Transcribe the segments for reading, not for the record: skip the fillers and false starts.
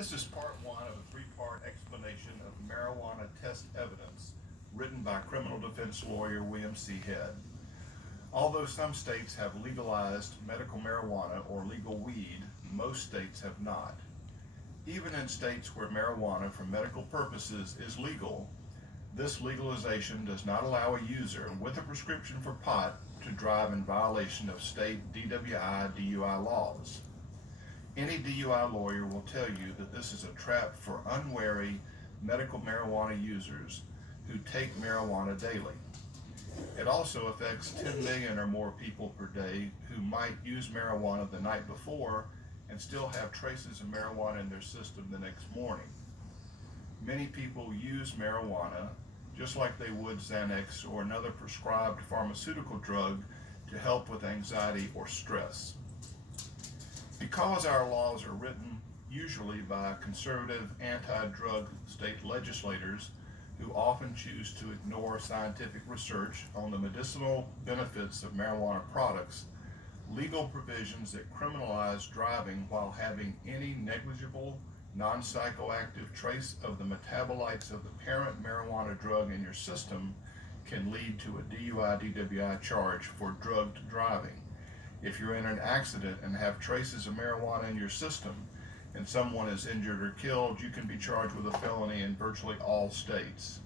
This is part one of a three-part explanation of marijuana test evidence written by criminal defense lawyer William C. Head. Although some states have legalized medical marijuana or legal weed, most states have not. Even in states where marijuana for medical purposes is legal, this legalization does not allow a user with a prescription for pot to drive in violation of state DWI/DUI laws. Any DUI lawyer will tell you that this is a trap for unwary medical marijuana users who take marijuana daily. It also affects 10 million or more people per day who might use marijuana the night before and still have traces of marijuana in their system the next morning. Many people use marijuana just like they would Xanax or another prescribed pharmaceutical drug to help with anxiety or stress. Because our laws are written usually by conservative anti-drug state legislators who often choose to ignore scientific research on the medicinal benefits of marijuana products, legal provisions that criminalize driving while having any negligible, non-psychoactive trace of the metabolites of the parent marijuana drug in your system can lead to a DUI/DWI charge for drugged driving. If you're in an accident and have traces of marijuana in your system and someone is injured or killed, you can be charged with a felony in virtually all states.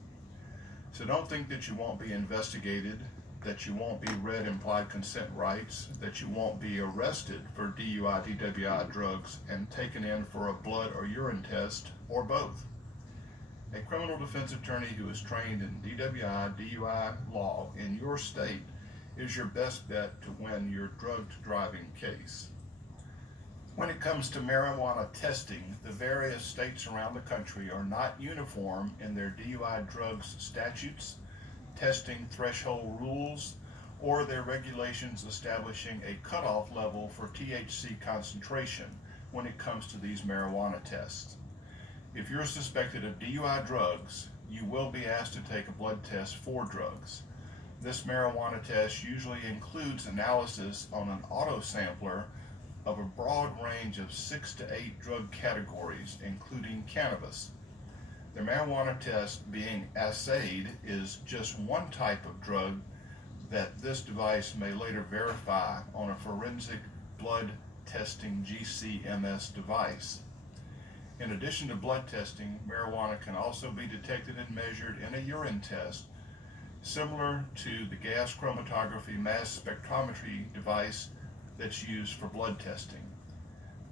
So don't think that you won't be investigated, that you won't be read implied consent rights, that you won't be arrested for DUI/DWI drugs and taken in for a blood or urine test, or both. A criminal defense attorney who is trained in DWI/DUI law in your state is your best bet to win your drugged driving case. When it comes to marijuana testing, the various states around the country are not uniform in their DUI drugs statutes, testing threshold rules, or their regulations establishing a cutoff level for THC concentration when it comes to these marijuana tests. If you're suspected of DUI drugs, you will be asked to take a blood test for drugs. This marijuana test usually includes analysis on an autosampler of a broad range of 6 to 8 drug categories, including cannabis. The marijuana test being assayed is just one type of drug that this device may later verify on a forensic blood testing GCMS device. In addition to blood testing, marijuana can also be detected and measured in a urine test, similar to the gas chromatography mass spectrometry device that's used for blood testing.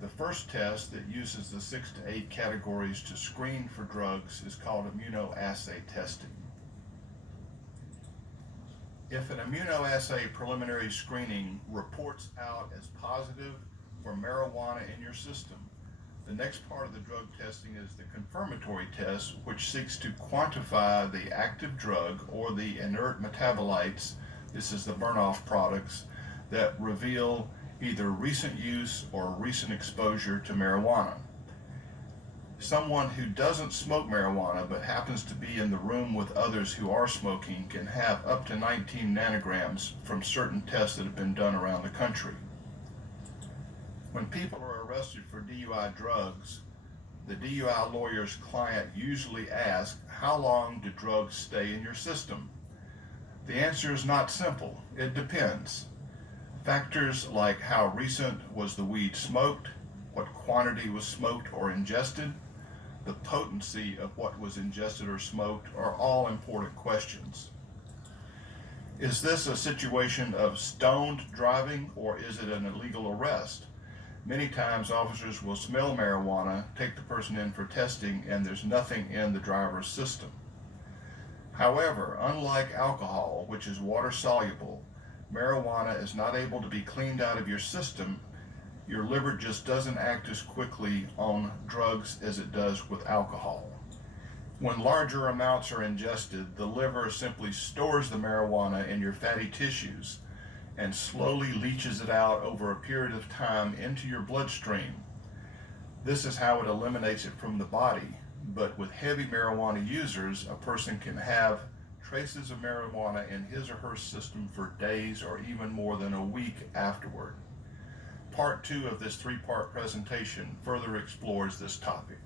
The first test that uses the 6 to 8 categories to screen for drugs is called immunoassay testing. If an immunoassay preliminary screening reports out as positive for marijuana in your system, the next part of the drug testing is the confirmatory test, which seeks to quantify the active drug or the inert metabolites, this is the burn-off products, that reveal either recent use or recent exposure to marijuana. Someone who doesn't smoke marijuana but happens to be in the room with others who are smoking can have up to 19 nanograms from certain tests that have been done around the country. When people are arrested for DUI drugs, the DUI lawyer's client usually asks, how long do drugs stay in your system? The answer is not simple. It depends. Factors like how recent was the weed smoked, what quantity was smoked or ingested, the potency of what was ingested or smoked are all important questions. Is this a situation of stoned driving or is it an illegal arrest? Many times officers will smell marijuana, take the person in for testing, and there's nothing in the driver's system. However, unlike alcohol, which is water soluble, marijuana is not able to be cleaned out of your system. Your liver just doesn't act as quickly on drugs as it does with alcohol. When larger amounts are ingested, the liver simply stores the marijuana in your fatty tissues and slowly leaches it out over a period of time into your bloodstream. This is how it eliminates it from the body, but with heavy marijuana users, a person can have traces of marijuana in his or her system for days or even more than a week afterward. Part 2 of this 3-part presentation further explores this topic.